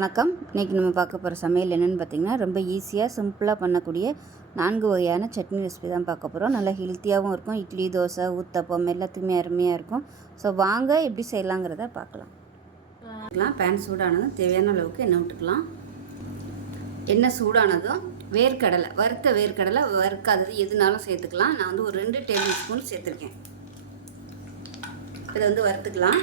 வணக்கம். இன்றைக்கி நம்ம பார்க்க போகிற சமையல் என்னென்னு பார்த்திங்கன்னா, ரொம்ப ஈஸியாக சிம்பிளாக பண்ணக்கூடிய 4 வகையான சட்னி ரெசிபி தான் பார்க்க போகிறோம். நல்லா ஹெல்த்தியாகவும் இருக்கும். இட்லி, தோசை, ஊத்தப்பம் எல்லாத்துக்குமே அருமையாக இருக்கும். ஸோ வாங்க எப்படி செய்யலாங்கிறத பார்க்கலாம். பேன் சூடானதும் தேவையான அளவுக்கு எண்ணெய் விட்டுக்கலாம். எண்ணெய் சூடானதும் வேர்க்கடலை, வறுத்த வேர்க்கடலை, வறுக்காதது எதுனாலும் சேர்த்துக்கலாம். நான் வந்து ஒரு 2 டேபிள் ஸ்பூன் சேர்த்துருக்கேன். இதை வந்து வறுத்துக்கலாம்.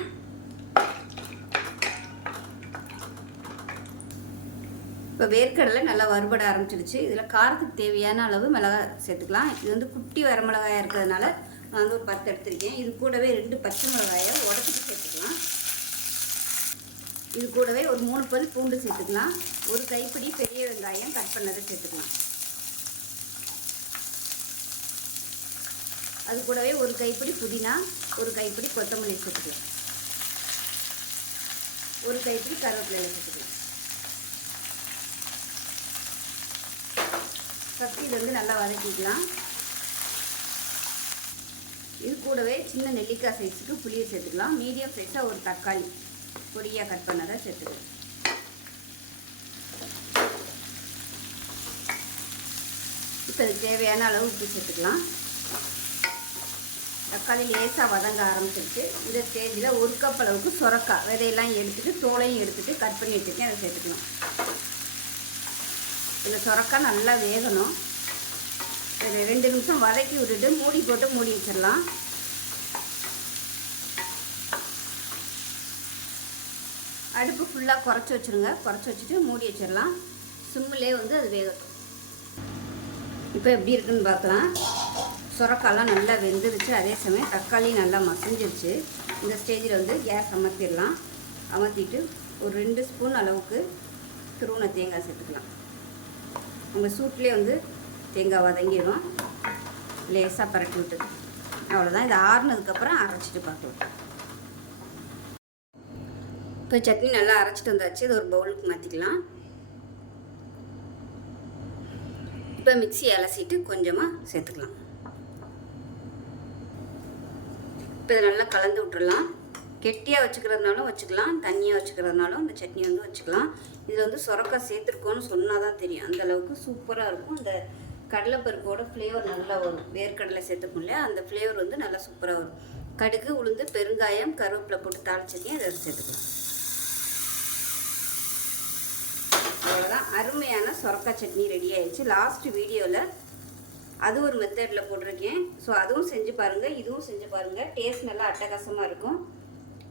இப்போ வேர்க்கடலை நல்லா வறுபட ஆரம்பிச்சிடுச்சு. இதில் காரத்துக்கு தேவையான அளவு மிளகாய் சேர்த்துக்கலாம். இது வந்து குட்டி வரமிளகாயாக இருக்கிறதுனால நான் வந்து ஒரு 10 எடுத்திருக்கேன். இது கூடவே 2 பச்சை மிளகாயை உடச்சிட்டு சேர்த்துக்கலாம். இது கூடவே ஒரு 3 பல் பூண்டு சேர்த்துக்கலாம். ஒரு கைப்பிடி பெரிய வெங்காயம் கட் பண்ணதை சேர்த்துக்கலாம். அது கூடவே ஒரு கைப்பிடி புதினா, ஒரு கைப்பிடி கொத்தமல்லி சேர்த்துக்கலாம். ஒரு கைப்பிடி கருவேப்பிலை சேர்த்துக்கலாம். ஃபஸ்ட்டு இது வந்து நல்லா வதக்கிக்கலாம். இது கூடவே சின்ன நெல்லிக்காய் சைஸுக்கு புளியை சேர்த்துக்கலாம். மீடியம் சைஸாக ஒரு தக்காளி பொடியாக கட் பண்ணதை சேர்த்துக்கலாம். இப்போ இதுக்கு தேவையான அளவு உப்பு சேர்த்துக்கலாம். தக்காளி லேசாக வதங்க ஆரம்பிச்சிருச்சு. இந்த ஸ்டேஜில் 1 கப் அளவுக்கு சுரக்காய் விதையெல்லாம் எடுத்துகிட்டு தோலையும் எடுத்துகிட்டு கட் பண்ணி வச்சுருக்கேன். அதை சேர்த்துக்கணும். இந்த சுரக்காய் நல்லா வேகணும். ஒரு 2 நிமிஷம் வதக்கி விட்டுட்டு மூடி போட்டு மூடி வச்சிடலாம். அடுப்பு ஃபுல்லாக குறைச்சி வச்சுருங்க. குறைச்சி வச்சுட்டு மூடி வச்சிடலாம். சிம்மிலே வந்து அது வேகட்டும். இப்போ எப்படி இருக்குன்னு பார்க்கலாம். சுரக்காயெல்லாம் நல்லா வெந்துருச்சு. அதே சமயம் தக்காளி நல்லா மசிஞ்சிருச்சு. இந்த ஸ்டேஜில் வந்து கேஸ் அமர்த்திடலாம். அமர்த்திட்டு ஒரு 2 ஸ்பூன் அளவுக்கு துருவின தேங்காய் சேர்த்துக்கலாம். உங்கள் சூட்லேயே வந்து தேங்காய் வதங்கிடும். லேசாக பரட்டி விட்டுது. அவ்வளோதான். இது ஆறுனதுக்கப்புறம் அரைச்சிட்டு பார்க்கலாம். இப்போ சட்னி நல்லா அரைச்சிட்டு வந்தாச்சு. இது ஒரு பவுலுக்கு மாற்றிக்கலாம். இப்போ மிக்ஸி அலசிட்டு கொஞ்சமாக சேர்த்துக்கலாம். இப்போ இதை நல்லா கலந்து விட்டுடலாம். கெட்டியாக வச்சுக்கிறதுனாலும் வச்சுக்கலாம், தண்ணியாக வச்சுக்கிறதுனாலும் இந்த சட்னி வந்து வச்சுக்கலாம். இதில் வந்து சுரக்காய் சேர்த்துருக்கோன்னு சொன்னால் தான் தெரியும். அந்தளவுக்கு சூப்பராக இருக்கும். அந்த கடலைப்பருப்போட ஃப்ளேவர் நல்லா வரும். வேர்க்கடலை சேர்த்துக்கும் இல்லையா, அந்த ஃப்ளேவர் வந்து நல்லா சூப்பராக வரும். கடுகு, உளுந்து, பெருங்காயம், கருவேப்பிலை போட்டு தாளிச்சதையும் அதை சேர்த்துக்கலாம். அவ்வளோதான். அருமையான சுரக்காய் சட்னி ரெடி ஆயிடுச்சு. லாஸ்ட் வீடியோவில் அது ஒரு மெத்தடில் போட்டிருக்கேன். ஸோ அதுவும் செஞ்சு பாருங்கள், இதுவும் செஞ்சு பாருங்கள். டேஸ்ட் நல்லா அட்டகாசமாக இருக்கும்.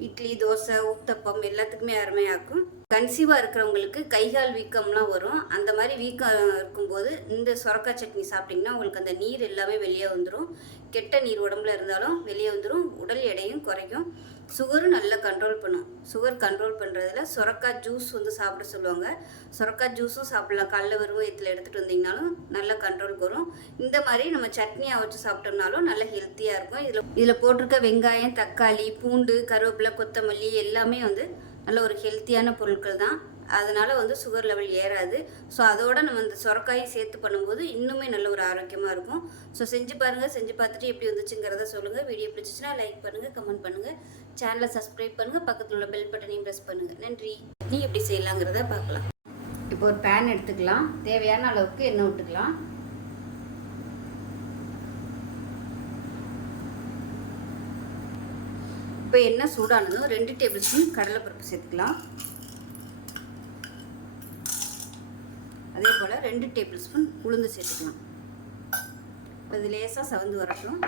இட்லி, தோசை, ஊத்தப்பம் எல்லாத்துக்குமே அருமையாக்கும். கன்சீவாக இருக்கிறவங்களுக்கு கைகால் வீக்கம்லாம் வரும். அந்த மாதிரி வீக்கம் இருக்கும்போது இந்த சுரக்காய் சட்னி சாப்பிட்டிங்கன்னா உங்களுக்கு அந்த நீர் எல்லாமே வெளியே வந்துடும். கெட்ட நீர் உடம்புல இருந்தாலும் வெளியே வந்துடும். உடல் எடையும் குறைக்கும். சுகரும் நல்லா கண்ட்ரோல் பண்ணும். சுகர் கண்ட்ரோல் பண்ணுறதுல சுரக்காய் ஜூஸ் வந்து சாப்பிட சொல்லுவாங்க. சுரக்காய் ஜூஸும் சாப்பிடலாம். காலைல வெறும் வயிற்றில் எடுத்துகிட்டு வந்தீங்கனாலும் நல்லா கண்ட்ரோலுக்கு வரும். இந்த மாதிரி நம்ம சட்னியாக வச்சு சாப்பிட்டோம்னாலும் நல்லா ஹெல்த்தியாக இருக்கும். இதில் போட்டிருக்க வெங்காயம், தக்காளி, பூண்டு, கருவேப்பிலை, கொத்தமல்லி எல்லாமே வந்து நல்ல ஒரு ஹெல்த்தியான பொருட்கள் தான். அதனால் வந்து சுகர் லெவல் ஏறாது. ஸோ அதோடு நம்ம இந்த சுரக்காயை சேர்த்து பண்ணும்போது இன்னுமே நல்ல ஒரு ஆரோக்கியமாக இருக்கும். ஸோ செஞ்சு பாருங்கள். செஞ்சு பார்த்துட்டு எப்படி வந்துச்சுங்கிறத சொல்லுங்கள். வீடியோ பிடிச்சிச்சுன்னா லைக் பண்ணுங்கள், கமெண்ட் பண்ணுங்கள், சேனலை சப்ஸ்கிரைப் பண்ணுங்கள், பக்கத்தில் உள்ள பெல் பட்டனையும் ப்ரெஸ் பண்ணுங்கள். நன்றி. நீ எப்படி செய்யலாங்கிறத பார்க்கலாம். இப்போ ஒரு பேன் எடுத்துக்கலாம். தேவையான அளவுக்கு எண்ணெய் விட்டுக்கலாம். இப்போ எண்ணெய் சூடானதும் 2 டேபிள் ஸ்பூன் கடலைப்பருப்பு சேர்த்துக்கலாம். அதே போல் 2 டேபிள் ஸ்பூன் உளுந்து சேர்த்துக்கலாம். இப்போ இது லேசாக சவந்து வரட்டும்.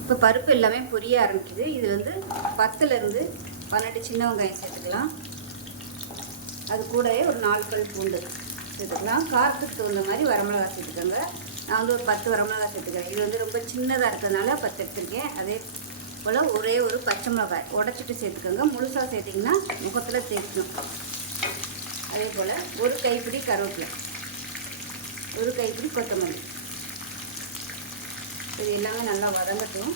இப்போ பருப்பு எல்லாமே பொரிய ஆரம்பிக்குது. இது வந்து 10லேருந்து 12 சின்ன வெங்காயம் சேர்த்துக்கலாம். அது கூடவே ஒரு 4 பல் பூண்டு சேர்த்துக்கலாம். காரத்துக்கு தகுந்த மாதிரி வரமிளகாய் சேர்த்துக்கோங்க. நான் வந்து ஒரு 10 வரமிளகாய் சேர்த்துக்கிறேன். இது வந்து ரொம்ப சின்னதாக இருக்கிறதுனால 10 எடுத்துருக்கேன். அதே போல் ஒரே ஒரு பச்சை மிளகாய் உடச்சிட்டு சேர்த்துக்கோங்க. முழுசாக சேர்த்திங்கன்னா முகத்தில் தேய்க்கணும். அதே போல் ஒரு கைப்பிடி கருவேப்பிலை, ஒரு கைப்பிடி கொத்தமல்லி. இது எல்லாமே நல்லா வதங்கட்டும்.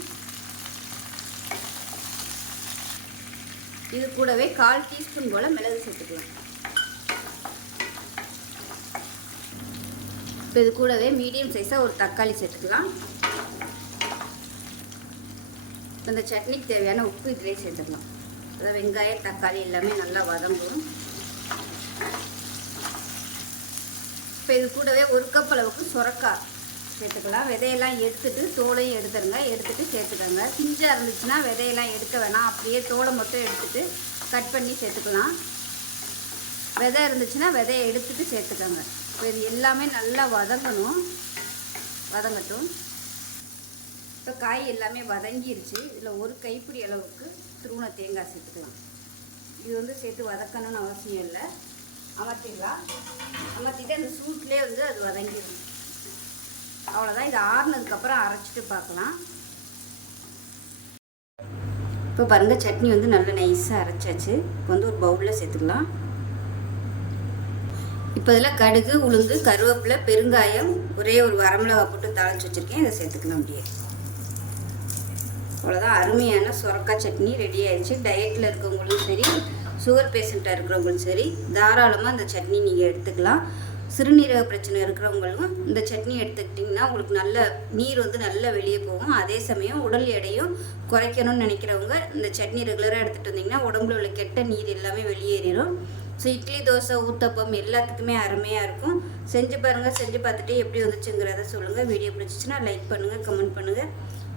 இது கூடவே 1/4 டீஸ்பூன் போல் மிளகு சேர்த்துக்கலாம். இப்போ இது கூடவே மீடியம் சைஸாக ஒரு தக்காளி சேர்த்துக்கலாம். இந்த சட்னிக்கு தேவையான உப்பு இதிலே சேர்த்துக்கலாம். அதாவது வெங்காயம் தக்காளி எல்லாமே நல்லா வதங்கும். இப்போ இது கூடவே 1 கப் அளவுக்கு சுரக்காய் சேர்த்துக்கலாம். விதையெல்லாம் எடுத்துட்டு தோலையும் எடுத்துருங்க, எடுத்துகிட்டு சேர்த்துக்கோங்க. பிஞ்சாக இருந்துச்சுன்னா விதையெல்லாம் எடுக்க வேணாம், அப்படியே தோலை மட்டும் எடுத்துகிட்டு கட் பண்ணி சேர்த்துக்கலாம். விதை இருந்துச்சுன்னா விதையை எடுத்துகிட்டு சேர்த்துக்கோங்க. இப்போ இது எல்லாமே நல்லா வதங்கணும், வதங்கட்டும். இப்போ காய் எல்லாமே வதங்கிருச்சு. இதில் 1 கைப்பிடி அளவுக்கு துருவின தேங்காய் சேர்த்துக்கலாம். இது வந்து சேர்த்து வதக்கணும்னு அவசியம் இல்லை, அமர்த்திடலாம். அமர்த்திட்டு அந்த சூட்லேயே வந்து அது வதங்கிடும். அவ்வளோதான். இது ஆறுனதுக்கப்புறம் அரைச்சிட்டு பார்க்கலாம். இப்போ பாருங்கள், சட்னி வந்து நல்லா நைஸாக அரைச்சாச்சு. இப்போ வந்து ஒரு பவுலில் சேர்த்துக்கலாம். இப்போ இதில் கடுகு, உளுந்து, கருவேப்பிலை, பெருங்காயம், ஒரே ஒரு வரமிளகா போட்டு தாளித்து வச்சுருக்கேன். இதை சேர்த்துக்கலாம் அப்படியே. அவ்வளோதான், அருமையான சுரக்காய் சட்னி ரெடி ஆயிடுச்சு. டயட்டில் இருக்கவங்களும் சரி, சுகர் பேஷண்ட்டாக இருக்கிறவங்களும் சரி, தாராளமாக இந்த சட்னி நீங்கள் எடுத்துக்கலாம். சிறுநீரக பிரச்சனை இருக்கிறவங்களும் இந்த சட்னி எடுத்துக்கிட்டிங்கன்னா உங்களுக்கு நல்ல நீர் வந்து நல்லா வெளியே போகும். அதே சமயம் உடல் எடையும் குறைக்கணும்னு நினைக்கிறவங்க இந்த சட்னி ரெகுலராக எடுத்துகிட்டு வந்திங்கன்னா உடம்புல உள்ள கெட்ட நீர் எல்லாமே வெளியேறிடும். ஸோ இட்லி, தோசை, ஊத்தப்பம் எல்லாத்துக்குமே அருமையாக இருக்கும். செஞ்சு பாருங்கள். செஞ்சு பார்த்துட்டு எப்படி வந்துச்சுங்கிறத சொல்லுங்கள். வீடியோ பிடிச்சிச்சின்னா லைக் பண்ணுங்கள், கமெண்ட் பண்ணுங்கள்,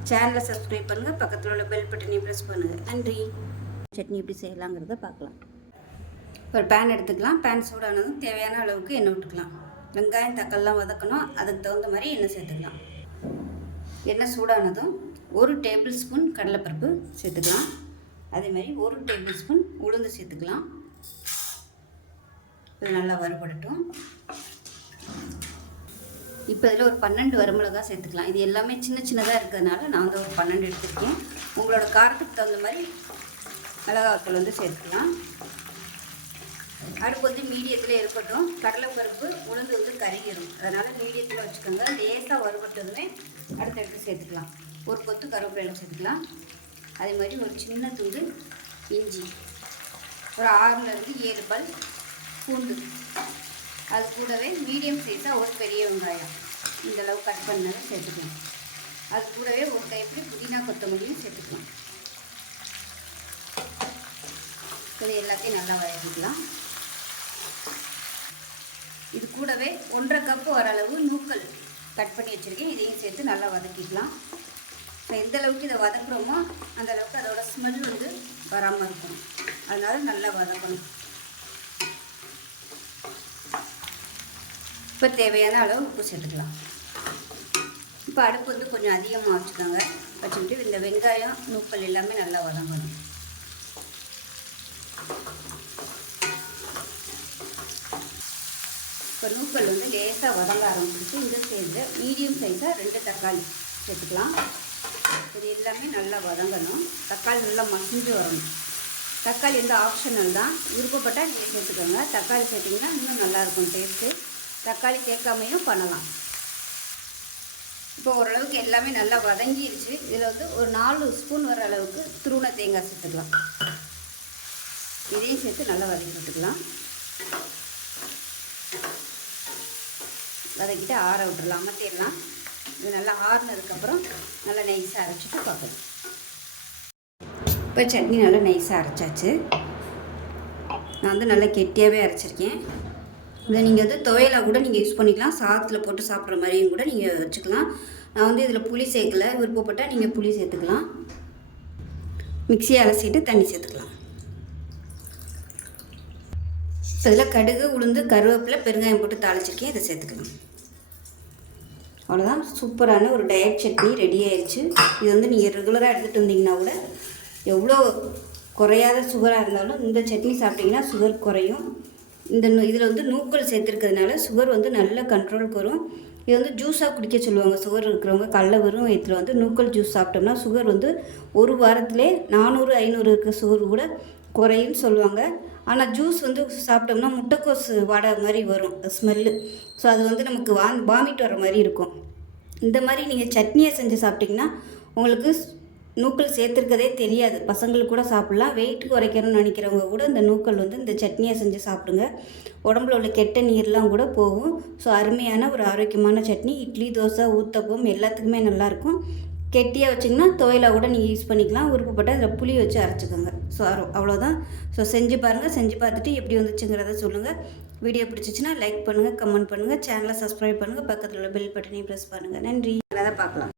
சேனலை சப்ஸ்கிரைப் பண்ணுங்கள், பக்கத்தில் உள்ள பெல் பட்டனையும் ப்ரெஸ் பண்ணுங்கள். நன்றி. சட்னி எப்படி செய்யலாங்கிறத பார்க்கலாம். ஒரு பேன் எடுத்துக்கலாம். பேன் சூடானதும் தேவையான அளவுக்கு எண்ணெய் விட்டுக்கலாம். வெங்காயம் தக்காளிலாம் வதக்கணும், அதுக்கு தகுந்த மாதிரி எண்ணெய் சேர்த்துக்கலாம். எண்ணெய் சூடானதும் 1 டேபிள் ஸ்பூன் கடலைப்பருப்பு சேர்த்துக்கலாம். அதேமாதிரி 1 டேபிள் ஸ்பூன் உளுந்து சேர்த்துக்கலாம். இது நல்லா வறுபடட்டும். இப்போ இதில் ஒரு 12 வரமிளகா சேர்த்துக்கலாம். இது எல்லாமே சின்ன சின்னதாக இருக்கிறதுனால நான் வந்து ஒரு 12 எடுத்துருக்கேன். உங்களோட காரத்துக்கு தகுந்த மாதிரி மிளகாத்தூள் வந்து சேர்த்துக்கலாம். அடுப்பு வந்து மீடியத்தில் இருக்கட்டும். கடலைப்பருப்பு, உளுந்து வந்து கருகிடும், அதனால் மீடியத்தில் வச்சுக்கோங்க. லேசாக வறுபட்டதுமே அடுத்தடுத்து சேர்த்துக்கலாம். ஒரு கொத்து கருவேப்பிலை சேர்த்துக்கலாம். அதே மாதிரி ஒரு சின்ன துண்டு இஞ்சி, ஒரு 6லேருந்து 7 பல் பூண்டு, அது கூடவே மீடியம் சைஸாக ஒரு பெரிய வெங்காயம் இந்தளவு கட் பண்ணதை சேர்த்துக்கலாம். அது கூடவே ஒரு கைப்பிடி புதினா கொத்தமல்லியும் சேர்த்துக்கலாம். இது எல்லாத்தையும் நல்லா வதக்கிக்கலாம். இது கூடவே 1/2 கப்பு வர அளவு நூக்கல் கட் பண்ணி வச்சுருக்கேன். இதையும் சேர்த்து நல்லா வதக்கிக்கலாம். இப்போ எந்த அளவுக்கு இதை வதக்குறோமோ அந்த அளவுக்கு அதோட ஸ்மெல் வந்து வராமல் இருக்கும், அதனால் நல்லா வதக்கணும். இப்போ தேவையான அளவு உப்பு சேர்த்துக்கலாம். இப்போ அடுப்பு வந்து கொஞ்சம் அதிகமாக வச்சுக்கோங்க. வச்சுக்கிட்டு இந்த வெங்காயம், நூக்கல் எல்லாமே நல்லா வதங்கணும். இப்போ நூக்கல் வந்து லேசாக வதங்க ஆரம்பிச்சிட்டு இந்த ஸ்டேஜில் மீடியம் சைஸாக 2 தக்காளி சேர்த்துக்கலாம். இது எல்லாமே நல்லா வதங்கணும். தக்காளி நல்லா மசிஞ்சு வரணும். தக்காளி வந்து ஆப்ஷனல் தான், விருப்பப்பட்டால் நீங்கள் சேர்த்துக்கோங்க. தக்காளி சேர்த்திங்கன்னா இன்னும் நல்லாயிருக்கும் டேஸ்ட்டு. தக்காளி சேர்க்காமையும் பண்ணலாம். இப்போ ஓரளவுக்கு எல்லாமே நல்லா வதங்கிடுச்சு. இதில் வந்து ஒரு 4 ஸ்பூன் வர அளவுக்கு துருவின தேங்காய் சேர்த்துக்கலாம். இதையும் சேர்த்து நல்லா வதக்கி விட்டுக்கலாம். வதக்கிட்டு ஆற விட்டுடலாம், அமர்த்திடலாம். இது நல்லா ஆறுனதுக்கப்புறம் நல்லா நைஸாக அரைச்சிட்டு பார்க்கலாம். இப்போ சட்னி நல்லா நைஸாக அரைச்சாச்சு. நான் வந்து நல்லா கெட்டியாகவே அரைச்சிருக்கேன். இதை நீங்கள் வந்து துவையலாக கூட நீங்கள் யூஸ் பண்ணிக்கலாம். சாதத்தில் போட்டு சாப்பிட்ற மாதிரியும் கூட நீங்கள் வச்சுக்கலாம். நான் வந்து இதில் புளி சேர்க்கலை, விருப்பப்பட்டால் நீங்கள் புளி சேர்த்துக்கலாம். மிக்சியை அலசிட்டு தண்ணி சேர்த்துக்கலாம். இதில் கடுகு, உளுந்து, கருவேப்பிலை, பெருங்காயம் போட்டு தாளிச்சிருக்கேன். இதை சேர்த்துக்கலாம். அவ்வளோதான், சூப்பரான ஒரு டயட் சட்னி ரெடி ஆயிடுச்சு. இது வந்து நீங்கள் ரெகுலராக எடுத்துகிட்டு வந்தீங்கன்னா கூட எவ்வளோ குறையாத சுகராக இருந்தாலும் இந்த சட்னி சாப்பிட்டிங்கன்னா சுகர் குறையும். இதில் வந்து நூக்கல் சேர்த்துருக்கிறதுனால சுகர் வந்து நல்ல கண்ட்ரோலுக்கு வரும். இது வந்து ஜூஸாக குடிக்க சொல்லுவாங்க. சுகர் இருக்கிறவங்க கடல வெறும் வயிற்றில் வந்து நூக்கல் ஜூஸ் சாப்பிட்டோம்னா சுகர் வந்து ஒரு வாரத்திலே 400-500 இருக்க சுகர் கூட குறையுன்னு சொல்லுவாங்க. ஆனால் ஜூஸ் வந்து சாப்பிட்டோம்னா முட்டைக்கோசு வாடை மாதிரி வரும் ஸ்மெல்லு. ஸோ அது வந்து நமக்கு வாமிட் வர மாதிரி இருக்கும். இந்த மாதிரி நீங்கள் சட்னியை செஞ்சு சாப்பிட்டிங்கன்னா உங்களுக்கு நூக்கல் சேர்த்துருக்கதே தெரியாது. பசங்களுக்கு கூட சாப்பிட்லாம். வெயிட் குறைக்கணும்னு நினைக்கிறவங்க கூட இந்த நூக்கல் வந்து இந்த சட்னியை செஞ்சு சாப்பிடுங்க. உடம்புல உள்ள கெட்ட நீர்லாம் கூட போகும். ஸோ அருமையான ஒரு ஆரோக்கியமான சட்னி. இட்லி, தோசை, ஊத்தப்பம் எல்லாத்துக்குமே நல்லாயிருக்கும். கெட்டியாக வச்சிங்கன்னா துவையலாக கூட நீங்கள் யூஸ் பண்ணிக்கலாம். விருப்பப்பட்ட அதில் புளி வச்சு அரைச்சிக்கோங்க. ஸோ அவ்வளோதான். ஸோ செஞ்சு பாருங்கள். செஞ்சு பார்த்துட்டு எப்படி வந்துச்சுங்கிறத சொல்லுங்கள். வீடியோ பிடிச்சிச்சின்னா லைக் பண்ணுங்கள், கமெண்ட் பண்ணுங்கள், சேனலை சப்ஸ்கிரைப் பண்ணுங்கள், பக்கத்தில் உள்ள பெல் பட்டனையும் ப்ரெஸ் பண்ணுங்கள். நன்றி. அதை பார்க்கலாம்.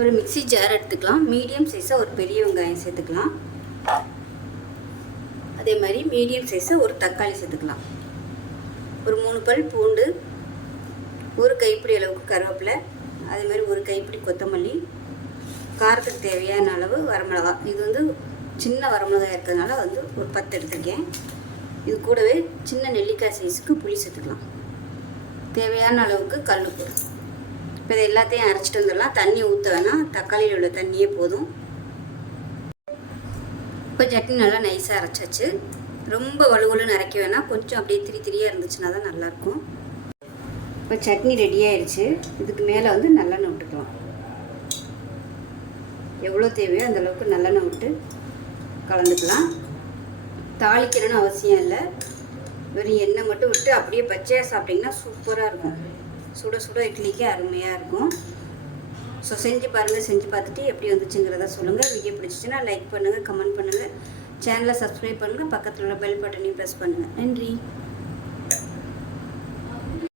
ஒரு மிக்ஸி ஜார் எடுத்துக்கலாம். மீடியம் சைஸாக ஒரு பெரிய வெங்காயம் சேர்த்துக்கலாம். அதே மாதிரி மீடியம் சைஸாக ஒரு தக்காளி சேர்த்துக்கலாம். ஒரு 3 பல் பூண்டு, ஒரு கைப்பிடி அளவுக்கு கருவேப்பிலை, அதே மாதிரி ஒரு கைப்பிடி கொத்தமல்லி, காரத்துக்கு தேவையான அளவு வரமிளகா. இது வந்து சின்ன வரமிளகாய் இருக்கிறதுனால வந்து ஒரு 10 எடுத்துருக்கேன். இது கூடவே சின்ன நெல்லிக்காய் சைஸுக்கு புளி சேர்த்துக்கலாம். தேவையான அளவுக்கு கல்லுப்பு. இப்போ இதை எல்லாத்தையும் அரைச்சிட்டு வந்துடலாம். தண்ணி ஊற்ற வேணாம், தக்காளியில் உள்ள தண்ணியே போதும். இப்போ சட்னி நல்லா நைஸாக அரைச்சாச்சு. ரொம்ப வலுவலுன்னு அரைக்க வேணாம், கொஞ்சம் அப்படியே திரியாக இருந்துச்சுன்னா தான் நல்லாயிருக்கும். இப்போ சட்னி ரெடி ஆயிடுச்சு. இதுக்கு மேலே வந்து நல்லெண்ணெய் விட்டுக்கலாம். எவ்வளோ தேவையோ அந்தளவுக்கு நல்லெண்ணெய் விட்டு கலந்துக்கலாம். தாளிக்கணும்னு அவசியம் இல்லை, வெறும் எண்ணெய் மட்டும் விட்டு அப்படியே பச்சையாக சாப்பிட்டிங்கன்னா சூப்பராக இருக்கும். சுட சுட இட்லிக்கு அருமையாக இருக்கும். ஸோ செஞ்சு பாருங்கள். செஞ்சு பார்த்துட்டு எப்படி வந்துச்சுங்கிறத சொல்லுங்கள். வீடியோ பிடிச்சிச்சின்னா லைக் பண்ணுங்கள், கமெண்ட் பண்ணுங்கள், சேனலை சப்ஸ்கிரைப் பண்ணுங்கள், பக்கத்தில் உள்ள பெல் பட்டனையும் ப்ரெஸ் பண்ணுங்கள். நன்றி.